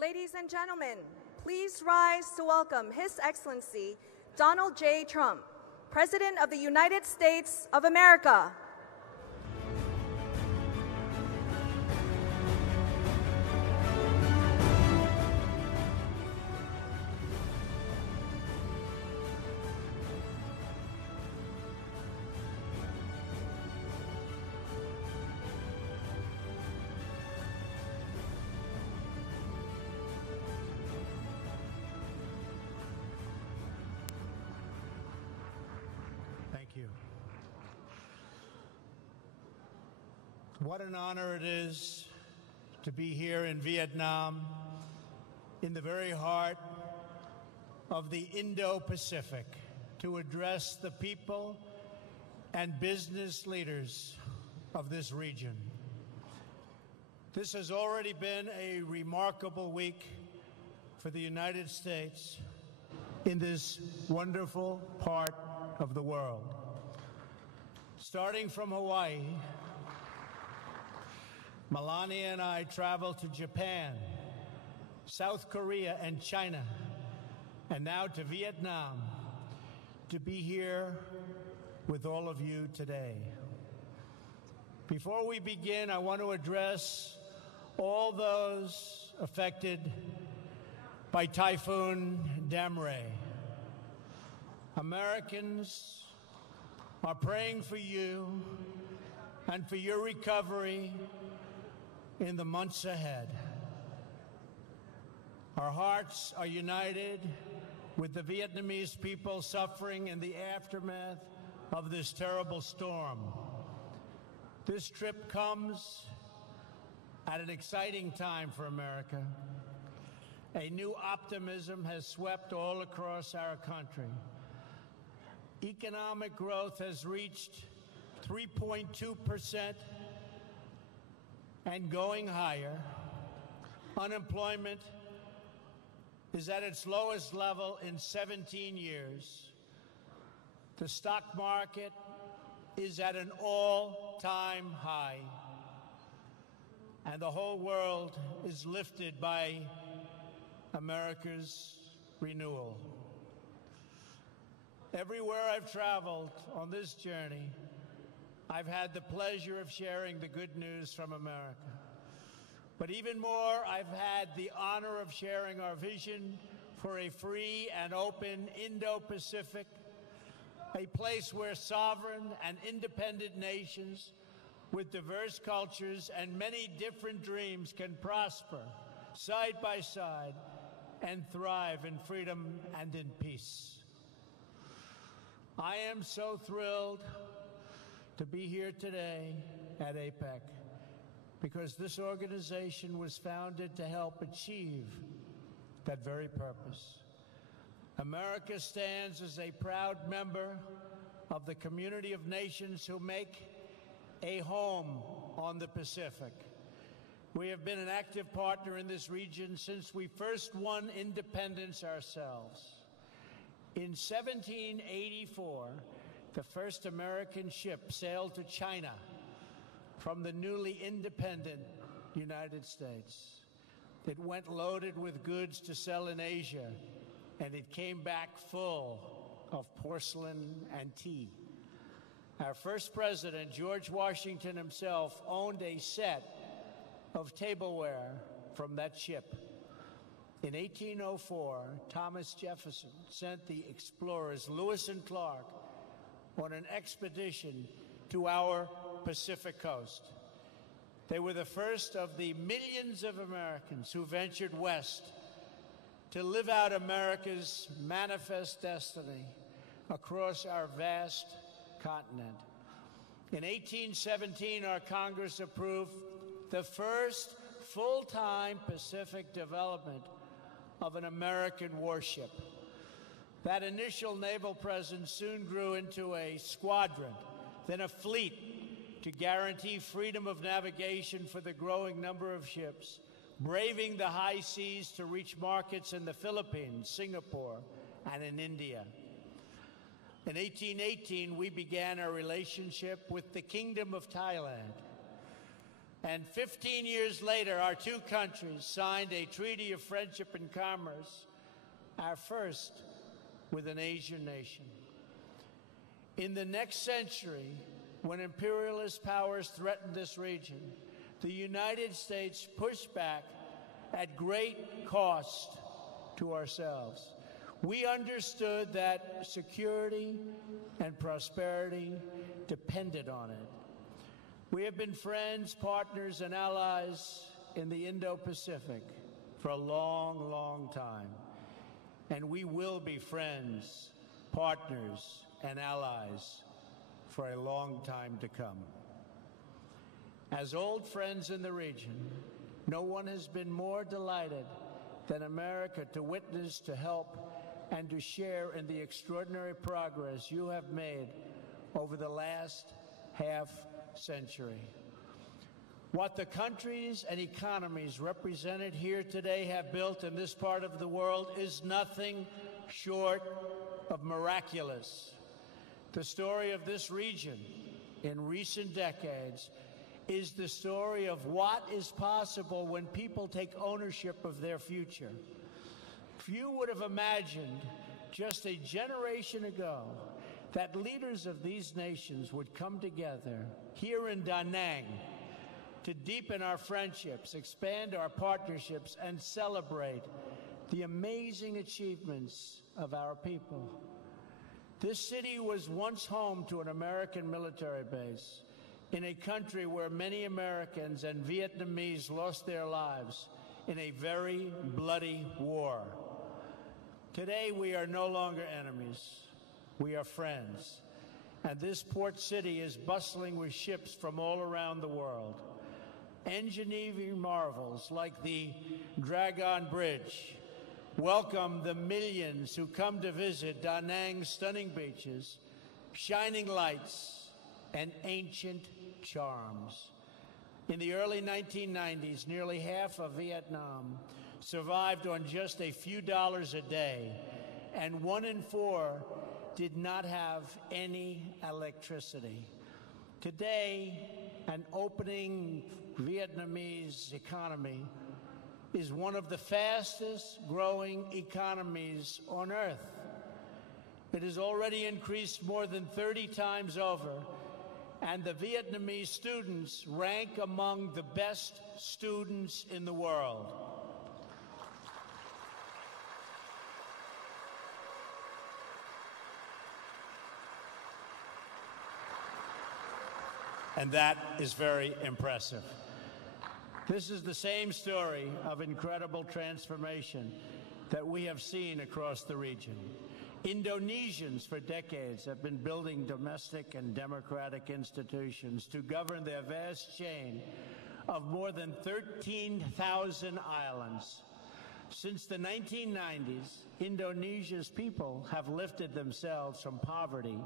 Ladies and gentlemen, please rise to welcome His Excellency Donald J. Trump, President of the United States of America. What an honor it is to be here in Vietnam, in the very heart of the Indo-Pacific, to address the people and business leaders of this region. This has already been a remarkable week for the United States in this wonderful part of the world. Starting from Hawaii, Melania and I traveled to Japan, South Korea, and China, and now to Vietnam to be here with all of you today. Before we begin, I want to address all those affected by Typhoon Damre. Americans are praying for you and for your recovery in the months ahead. Our hearts are united with the Vietnamese people suffering in the aftermath of this terrible storm. This trip comes at an exciting time for America. A new optimism has swept all across our country. Economic growth has reached 3.2%, and going higher. Unemployment is at its lowest level in 17 years. The stock market is at an all-time high. And the whole world is lifted by America's renewal. Everywhere I've traveled on this journey, I've had the pleasure of sharing the good news from America. But even more, I've had the honor of sharing our vision for a free and open Indo-Pacific, a place where sovereign and independent nations with diverse cultures and many different dreams can prosper side by side and thrive in freedom and in peace. I am so thrilled to be here today at APEC because this organization was founded to help achieve that very purpose. America stands as a proud member of the community of nations who make a home on the Pacific. We have been an active partner in this region since we first won independence ourselves. In 1784, the first American ship sailed to China from the newly independent United States. It went loaded with goods to sell in Asia, and it came back full of porcelain and tea. Our first president, George Washington himself, owned a set of tableware from that ship. In 1804, Thomas Jefferson sent the explorers Lewis and Clark on an expedition to our Pacific coast. They were the first of the millions of Americans who ventured west to live out America's manifest destiny across our vast continent. In 1817, our Congress approved the first full-time Pacific development of an American warship. That initial naval presence soon grew into a squadron, then a fleet to guarantee freedom of navigation for the growing number of ships, braving the high seas to reach markets in the Philippines, Singapore, and in India. In 1818, we began our relationship with the Kingdom of Thailand. And 15 years later, our two countries signed a treaty of friendship and commerce, our first with an Asian nation. In the next century, when imperialist powers threatened this region, the United States pushed back at great cost to ourselves. We understood that security and prosperity depended on it. We have been friends, partners, and allies in the Indo-Pacific for a long, long time. And we will be friends, partners, and allies for a long time to come. As old friends in the region, no one has been more delighted than America to witness, to help, and to share in the extraordinary progress you have made over the last half-century. What the countries and economies represented here today have built in this part of the world is nothing short of miraculous. The story of this region in recent decades is the story of what is possible when people take ownership of their future. Few would have imagined just a generation ago that leaders of these nations would come together here in Da Nang to deepen our friendships, expand our partnerships, and celebrate the amazing achievements of our people. This city was once home to an American military base in a country where many Americans and Vietnamese lost their lives in a very bloody war. Today, we are no longer enemies. We are friends. And this port city is bustling with ships from all around the world. Engineering marvels like the Dragon Bridge welcome the millions who come to visit Da Nang's stunning beaches, shining lights, and ancient charms. In the early 1990s, nearly half of Vietnam survived on just a few dollars a day, and 1 in 4 did not have any electricity. Today, an opening Vietnamese economy is one of the fastest growing economies on earth. It has already increased more than 30 times over, and the Vietnamese students rank among the best students in the world. And that is very impressive. This is the same story of incredible transformation that we have seen across the region. Indonesians for decades have been building domestic and democratic institutions to govern their vast chain of more than 13,000 islands. Since the 1990s, Indonesia's people have lifted themselves from poverty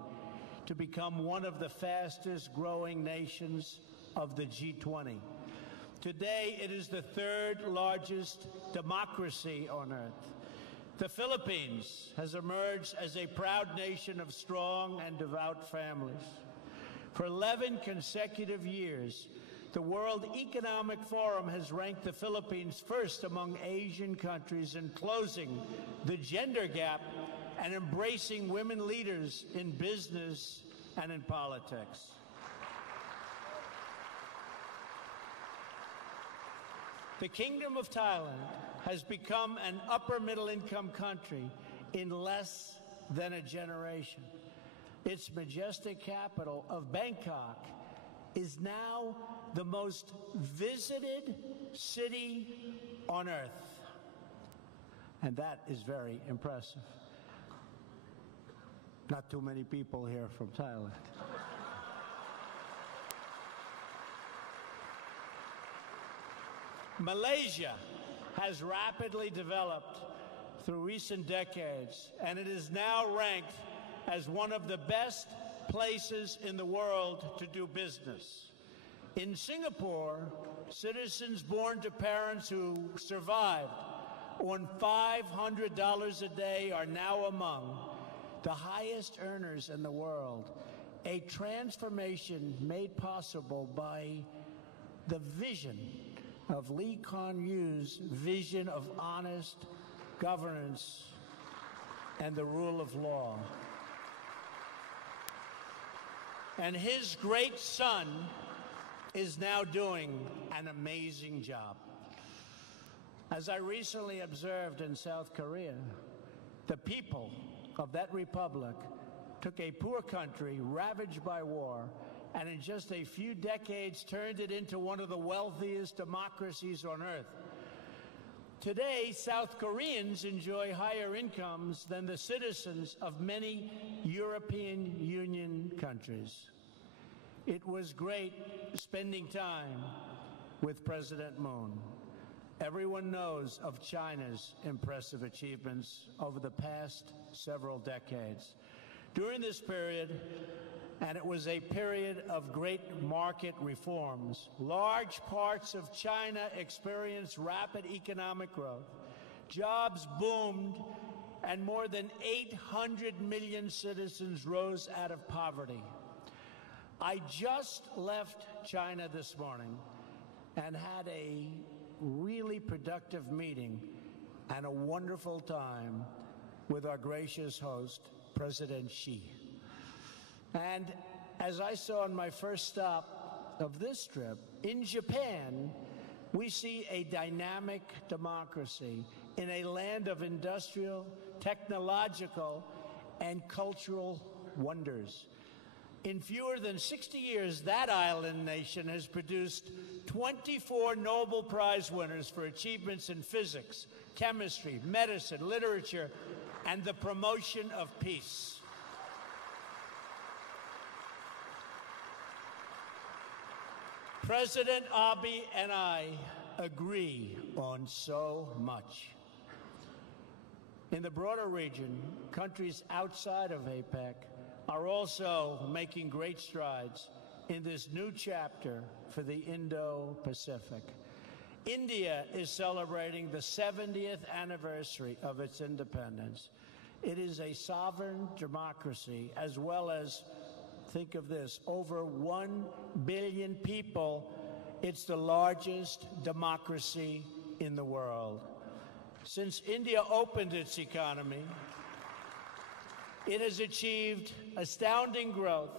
to become one of the fastest growing nations of the G20. Today, it is the third largest democracy on earth. The Philippines has emerged as a proud nation of strong and devout families. For 11 consecutive years, the World Economic Forum has ranked the Philippines first among Asian countries in closing the gender gap and embracing women leaders in business and in politics. The Kingdom of Thailand has become an upper middle income country in less than a generation. Its majestic capital of Bangkok is now the most visited city on earth. And that is very impressive. Not too many people here from Thailand. Malaysia has rapidly developed through recent decades, and it is now ranked as one of the best places in the world to do business. In Singapore, citizens born to parents who survived on $500 a day are now among the highest earners in the world, a transformation made possible by the vision of Lee Kuan Yew's vision of honest governance and the rule of law. And his great son is now doing an amazing job. As I recently observed in South Korea, the people of that republic took a poor country ravaged by war and in just a few decades turned it into one of the wealthiest democracies on earth. Today, South Koreans enjoy higher incomes than the citizens of many European Union countries. It was great spending time with President Moon. Everyone knows of China's impressive achievements over the past several decades. During this period, and it was a period of great market reforms, large parts of China experienced rapid economic growth. Jobs boomed, and more than 800 million citizens rose out of poverty. I just left China this morning and had a really productive meeting and a wonderful time with our gracious host, President Xi. And as I saw on my first stop of this trip, in Japan, we see a dynamic democracy in a land of industrial, technological, and cultural wonders. In fewer than 60 years, that island nation has produced 24 Nobel Prize winners for achievements in physics, chemistry, medicine, literature, and the promotion of peace. President Abe and I agree on so much. In the broader region, countries outside of APEC are also making great strides in this new chapter for the Indo-Pacific. India is celebrating the 70th anniversary of its independence. It is a sovereign democracy, as well as, think of this, over 1 billion people. It's the largest democracy in the world. Since India opened its economy, it has achieved astounding growth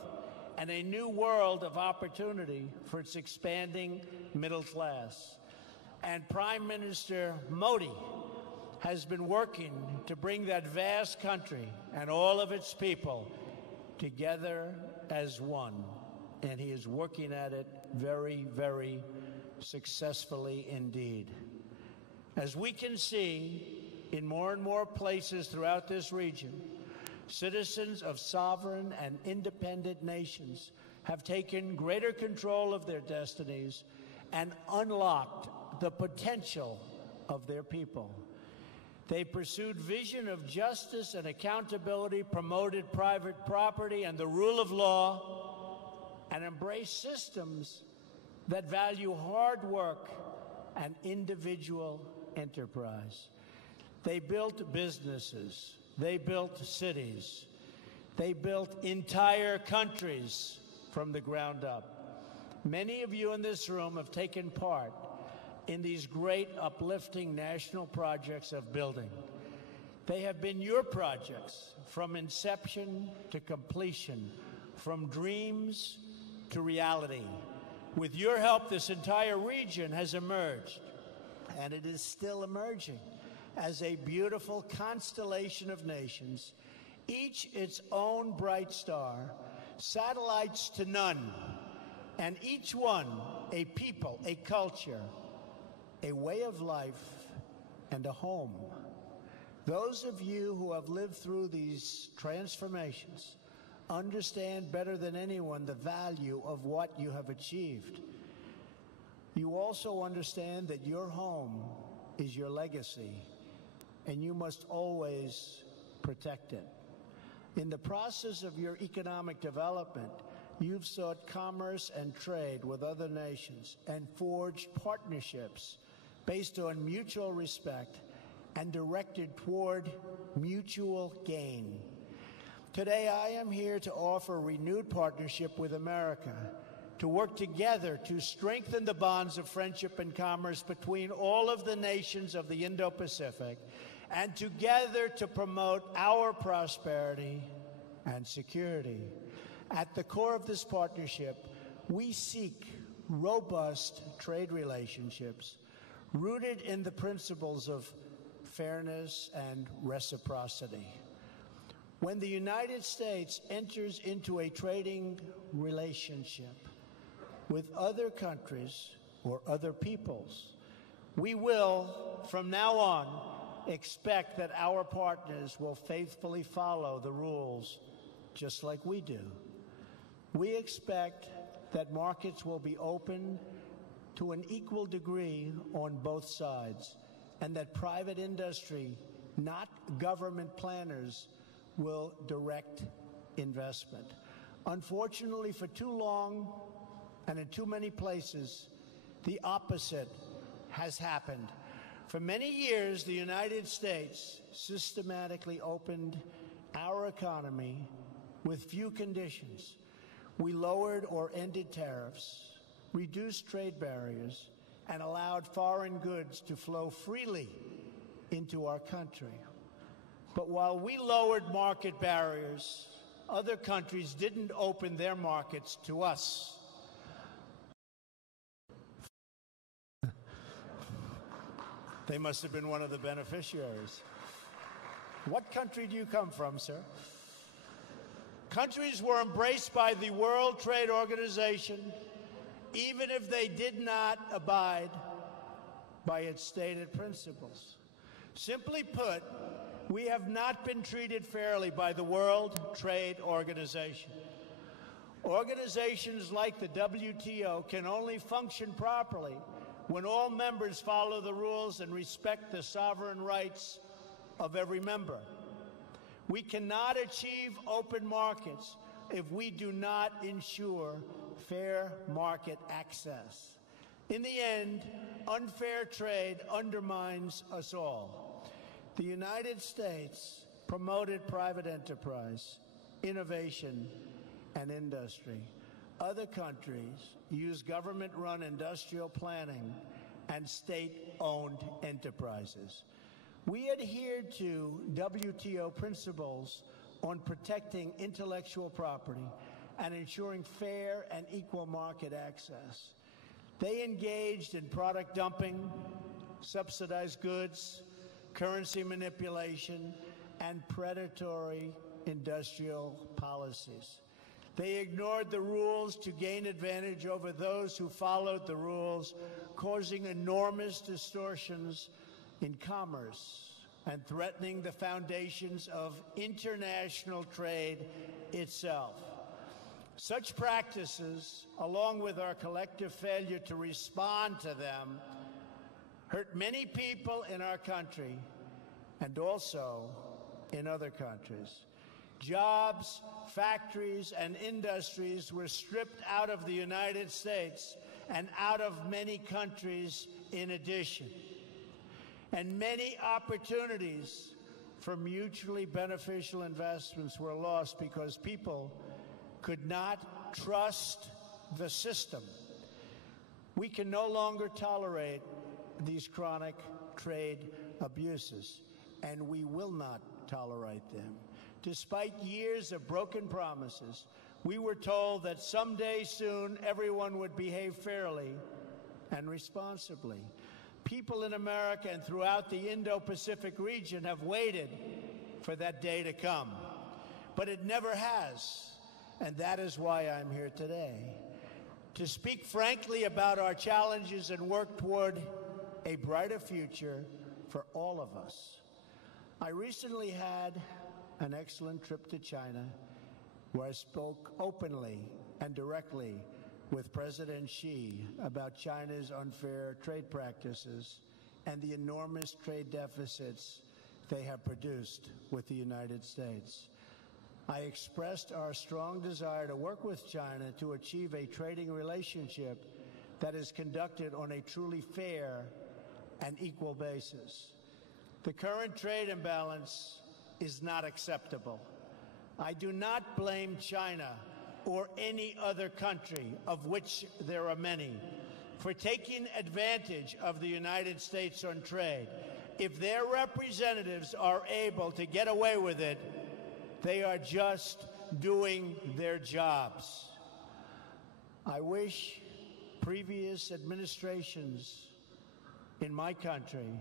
and a new world of opportunity for its expanding middle class. And Prime Minister Modi has been working to bring that vast country and all of its people together as one. And he is working at it very, very successfully indeed. As we can see in more and more places throughout this region, citizens of sovereign and independent nations have taken greater control of their destinies and unlocked the potential of their people. They pursued vision of justice and accountability, promoted private property and the rule of law, and embraced systems that value hard work and individual enterprise. They built businesses. They built cities. They built entire countries from the ground up. Many of you in this room have taken part in these great uplifting national projects of building. They have been your projects from inception to completion, from dreams to reality. With your help, this entire region has emerged, and it is still emerging, as a beautiful constellation of nations, each its own bright star, satellites to none, and each one a people, a culture, a way of life, and a home. Those of you who have lived through these transformations understand better than anyone the value of what you have achieved. You also understand that your home is your legacy, and you must always protect it. In the process of your economic development, you've sought commerce and trade with other nations and forged partnerships based on mutual respect and directed toward mutual gain. Today, I am here to offer renewed partnership with America to work together to strengthen the bonds of friendship and commerce between all of the nations of the Indo-Pacific, and together to promote our prosperity and security. At the core of this partnership, we seek robust trade relationships rooted in the principles of fairness and reciprocity. When the United States enters into a trading relationship with other countries or other peoples, we will, from now on, expect that our partners will faithfully follow the rules just like we do. We expect that markets will be open to an equal degree on both sides, and that private industry, not government planners, will direct investment. Unfortunately, for too long and in too many places, the opposite has happened. For many years, the United States systematically opened our economy with few conditions. We lowered or ended tariffs, reduced trade barriers, and allowed foreign goods to flow freely into our country. But while we lowered market barriers, other countries didn't open their markets to us. They must have been one of the beneficiaries. What country do you come from, sir? Countries were embraced by the World Trade Organization, even if they did not abide by its stated principles. Simply put, we have not been treated fairly by the World Trade Organization. Organizations like the WTO can only function properly when all members follow the rules and respect the sovereign rights of every member. We cannot achieve open markets if we do not ensure fair market access. In the end, unfair trade undermines us all. The United States promoted private enterprise, innovation, and industry. Other countries use government-run industrial planning and state-owned enterprises. We adhere to WTO principles on protecting intellectual property and ensuring fair and equal market access. They engaged in product dumping, subsidized goods, currency manipulation, and predatory industrial policies. They ignored the rules to gain advantage over those who followed the rules, causing enormous distortions in commerce and threatening the foundations of international trade itself. Such practices, along with our collective failure to respond to them, hurt many people in our country and also in other countries. Jobs, factories, and industries were stripped out of the United States and out of many countries in addition. And many opportunities for mutually beneficial investments were lost because people could not trust the system. We can no longer tolerate these chronic trade abuses, and we will not tolerate them. Despite years of broken promises, we were told that someday soon everyone would behave fairly and responsibly. People in America and throughout the Indo-Pacific region have waited for that day to come, but it never has, and that is why I'm here today, to speak frankly about our challenges and work toward a brighter future for all of us. I recently had an excellent trip to China, where I spoke openly and directly with President Xi about China's unfair trade practices and the enormous trade deficits they have produced with the United States. I expressed our strong desire to work with China to achieve a trading relationship that is conducted on a truly fair and equal basis. The current trade imbalance is not acceptable. I do not blame China or any other country, of which there are many, for taking advantage of the United States on trade. If their representatives are able to get away with it, they are just doing their jobs. I wish previous administrations in my country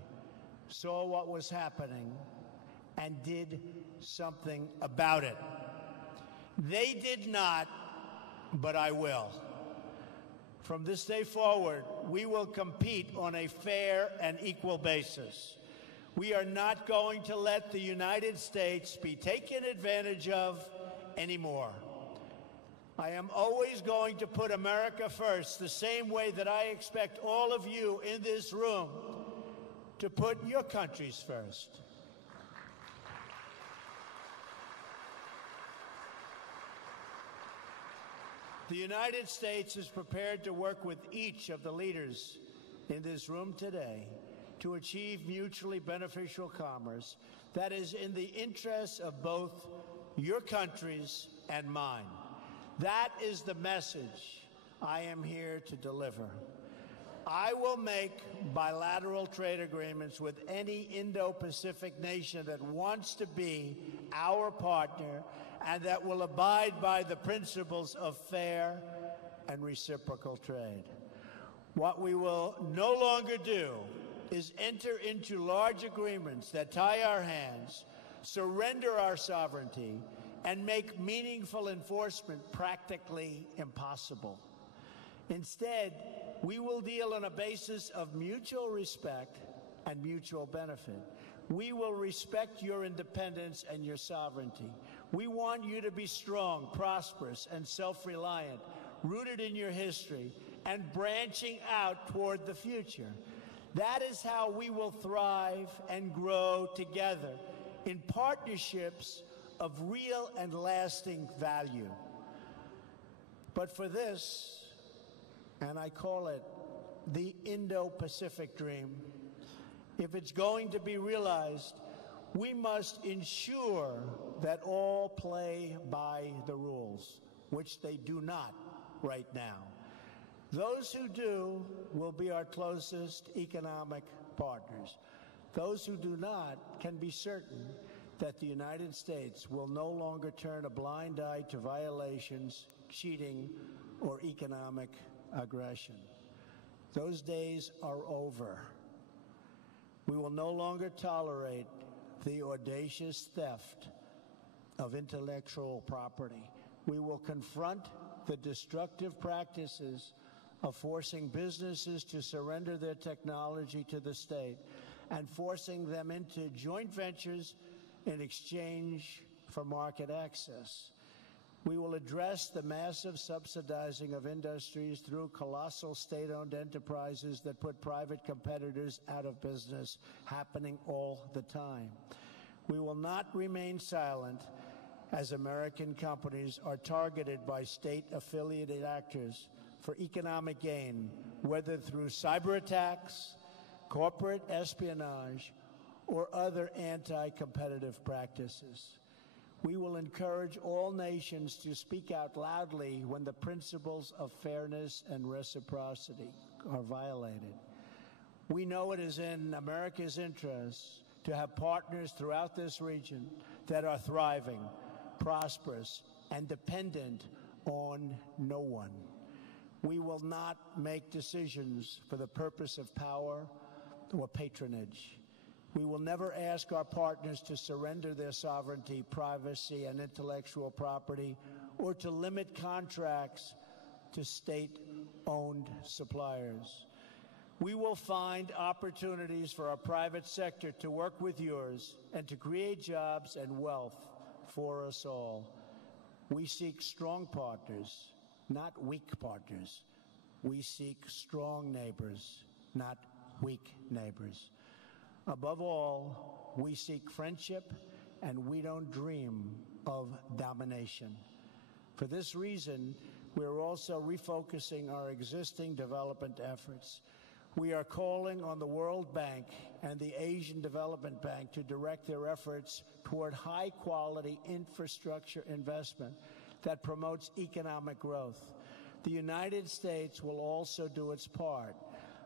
saw what was happening and did something about it. They did not, but I will. From this day forward, we will compete on a fair and equal basis. We are not going to let the United States be taken advantage of anymore. I am always going to put America first, the same way that I expect all of you in this room to put your countries first. The United States is prepared to work with each of the leaders in this room today to achieve mutually beneficial commerce that is in the interests of both your countries and mine. That is the message I am here to deliver. I will make bilateral trade agreements with any Indo-Pacific nation that wants to be our partner and that will abide by the principles of fair and reciprocal trade. What we will no longer do is enter into large agreements that tie our hands, surrender our sovereignty, and make meaningful enforcement practically impossible. Instead, we will deal on a basis of mutual respect and mutual benefit. We will respect your independence and your sovereignty. We want you to be strong, prosperous, and self-reliant, rooted in your history, and branching out toward the future. That is how we will thrive and grow together in partnerships of real and lasting value. But for this, and I call it the Indo-Pacific dream, if it's going to be realized, we must ensure that all play by the rules, which they do not right now. Those who do will be our closest economic partners. Those who do not can be certain that the United States will no longer turn a blind eye to violations, cheating, or economic aggression. Those days are over. We will no longer tolerate the audacious theft of intellectual property. We will confront the destructive practices of forcing businesses to surrender their technology to the state and forcing them into joint ventures in exchange for market access. We will address the massive subsidizing of industries through colossal state-owned enterprises that put private competitors out of business, happening all the time. We will not remain silent as American companies are targeted by state-affiliated actors for economic gain, whether through cyber attacks, corporate espionage, or other anti-competitive practices. We will encourage all nations to speak out loudly when the principles of fairness and reciprocity are violated. We know it is in America's interest to have partners throughout this region that are thriving, prosperous, and dependent on no one. We will not make decisions for the purpose of power or patronage. We will never ask our partners to surrender their sovereignty, privacy, and intellectual property, or to limit contracts to state-owned suppliers. We will find opportunities for our private sector to work with yours and to create jobs and wealth for us all. We seek strong partners, not weak partners. We seek strong neighbors, not weak neighbors. Above all, we seek friendship, and we don't dream of domination. For this reason, we're also refocusing our existing development efforts. We are calling on the World Bank and the Asian Development Bank to direct their efforts toward high-quality infrastructure investment that promotes economic growth. The United States will also do its part.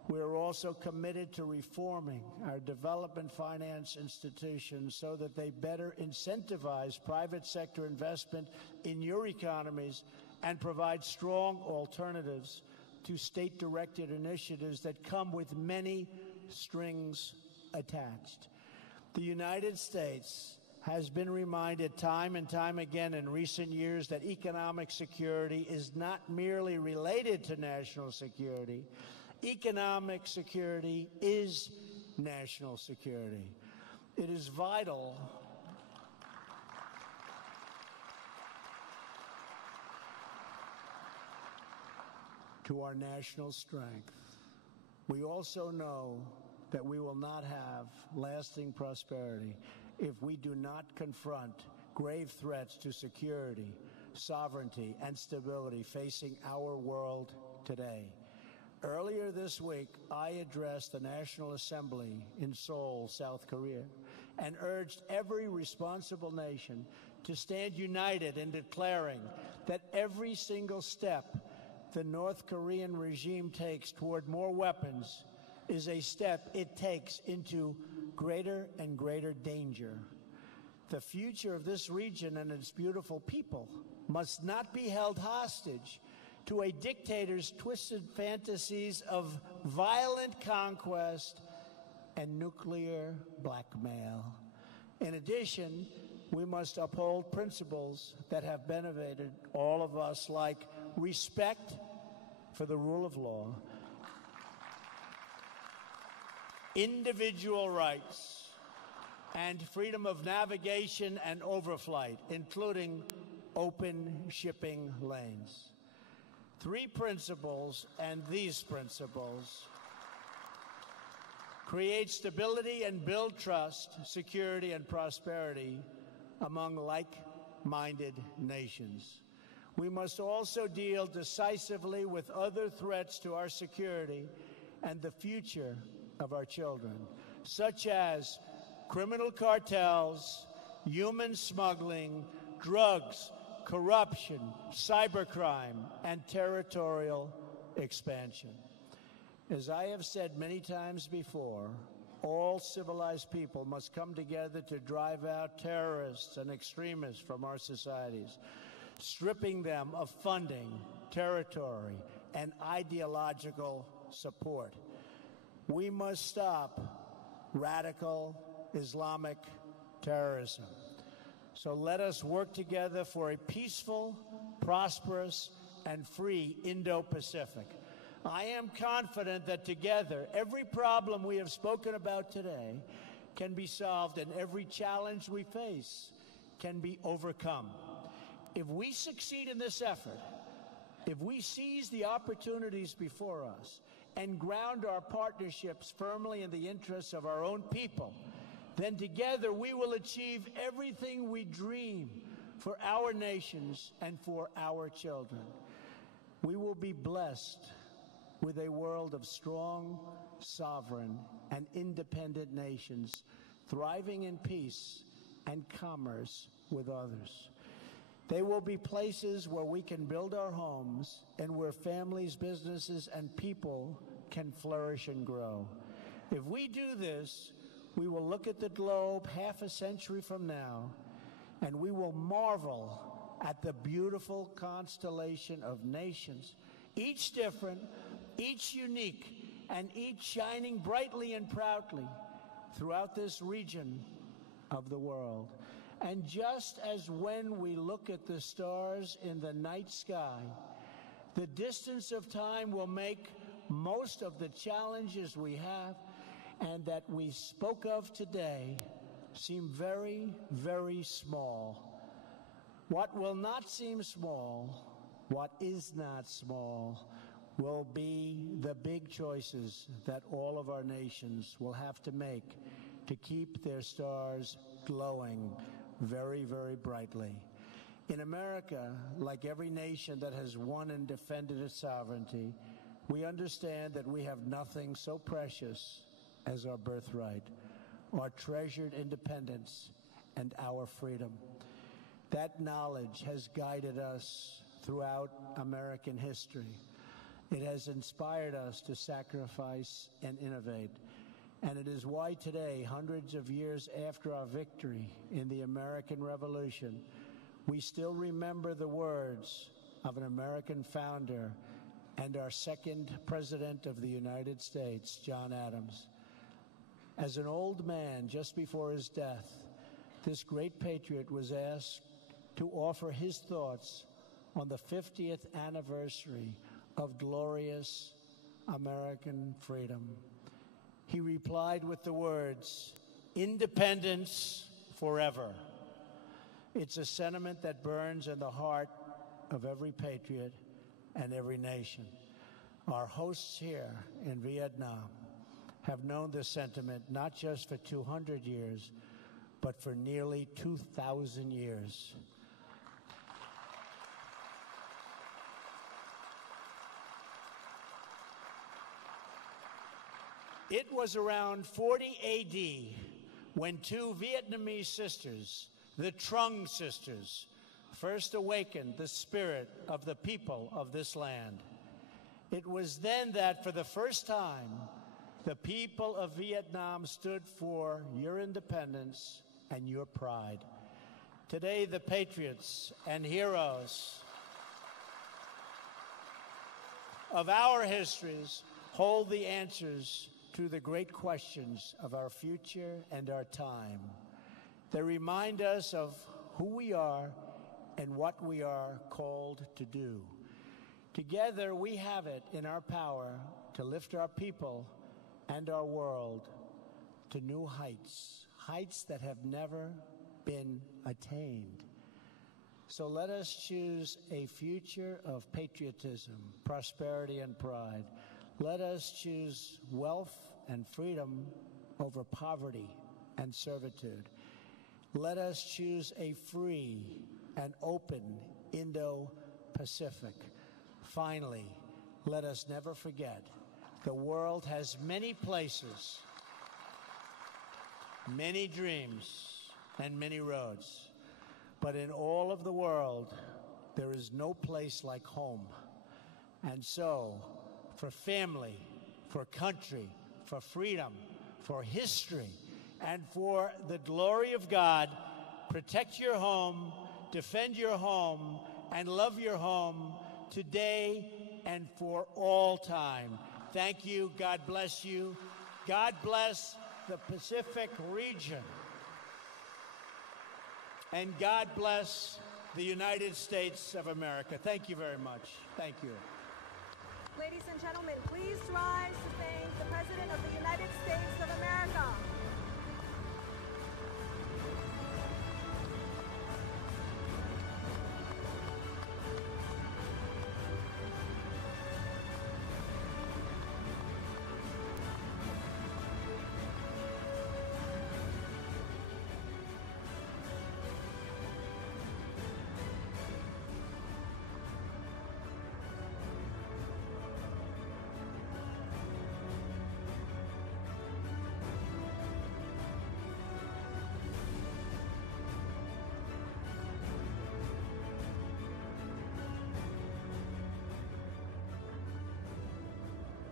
We are also committed to reforming our development finance institutions so that they better incentivize private sector investment in your economies and provide strong alternatives to state-directed initiatives that come with many strings attached. The United States has been reminded time and time again in recent years that economic security is not merely related to national security. Economic security is national security. It is vital to our national strength. We also know that we will not have lasting prosperity if we do not confront grave threats to security, sovereignty, and stability facing our world today. Earlier this week, I addressed the National Assembly in Seoul, South Korea, and urged every responsible nation to stand united in declaring that every single step the North Korean regime takes toward more weapons is a step it takes into greater and greater danger. The future of this region and its beautiful people must not be held hostage to a dictator's twisted fantasies of violent conquest and nuclear blackmail. In addition, we must uphold principles that have benefited all of us, like respect for the rule of law, individual rights, and freedom of navigation and overflight, including open shipping lanes. Three principles, and these principles create stability and build trust, security, and prosperity among like-minded nations. We must also deal decisively with other threats to our security and the future of our children, such as criminal cartels, human smuggling, drugs, corruption, cybercrime, and territorial expansion. As I have said many times before, all civilized people must come together to drive out terrorists and extremists from our societies, stripping them of funding, territory, and ideological support. We must stop radical Islamic terrorism. So let us work together for a peaceful, prosperous, and free Indo-Pacific. I am confident that together, every problem we have spoken about today can be solved and every challenge we face can be overcome. If we succeed in this effort, if we seize the opportunities before us and ground our partnerships firmly in the interests of our own people, then together we will achieve everything we dream for our nations and for our children. We will be blessed with a world of strong, sovereign, and independent nations, thriving in peace and commerce with others. They will be places where we can build our homes and where families, businesses, and people can flourish and grow. If we do this, we will look at the globe half a century from now, and we will marvel at the beautiful constellation of nations, each different, each unique, and each shining brightly and proudly throughout this region of the world. And just as when we look at the stars in the night sky, the distance of time will make most of the challenges we have and that we spoke of today seem very, very small. What will not seem small, what is not small, will be the big choices that all of our nations will have to make to keep their stars glowing very, very brightly. In America, like every nation that has won and defended its sovereignty, we understand that we have nothing so precious as our birthright, our treasured independence, and our freedom. That knowledge has guided us throughout American history. It has inspired us to sacrifice and innovate. And it is why today, hundreds of years after our victory in the American Revolution, we still remember the words of an American founder and our second President of the United States, John Adams. As an old man just before his death, this great patriot was asked to offer his thoughts on the 50th anniversary of glorious American freedom. He replied with the words, "Independence forever." It's a sentiment that burns in the heart of every patriot and every nation. Our hosts here in Vietnam have known this sentiment not just for 200 years, but for nearly 2,000 years. It was around 40 AD when two Vietnamese sisters, the Trung sisters, first awakened the spirit of the people of this land. It was then that, for the first time, the people of Vietnam stood for your independence and your pride. Today, the patriots and heroes of our histories hold the answers to the great questions of our future and our time. They remind us of who we are and what we are called to do. Together, we have it in our power to lift our people and our world to new heights, heights that have never been attained. So let us choose a future of patriotism, prosperity, and pride. Let us choose wealth and freedom over poverty and servitude. Let us choose a free and open Indo-Pacific. Finally, let us never forget, the world has many places, many dreams, and many roads. But in all of the world, there is no place like home. And so, for family, for country, for freedom, for history, and for the glory of God, protect your home, defend your home, and love your home today and for all time. Thank you. God bless you. God bless the Pacific region. And God bless the United States of America. Thank you very much. Thank you. Ladies and gentlemen, please rise to thank the President of the United States of America.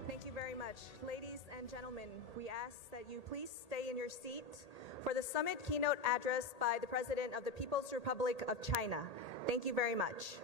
Thank you very much. Ladies and gentlemen, we ask that you please stay in your seat for the summit keynote address by the President of the People's Republic of China. Thank you very much.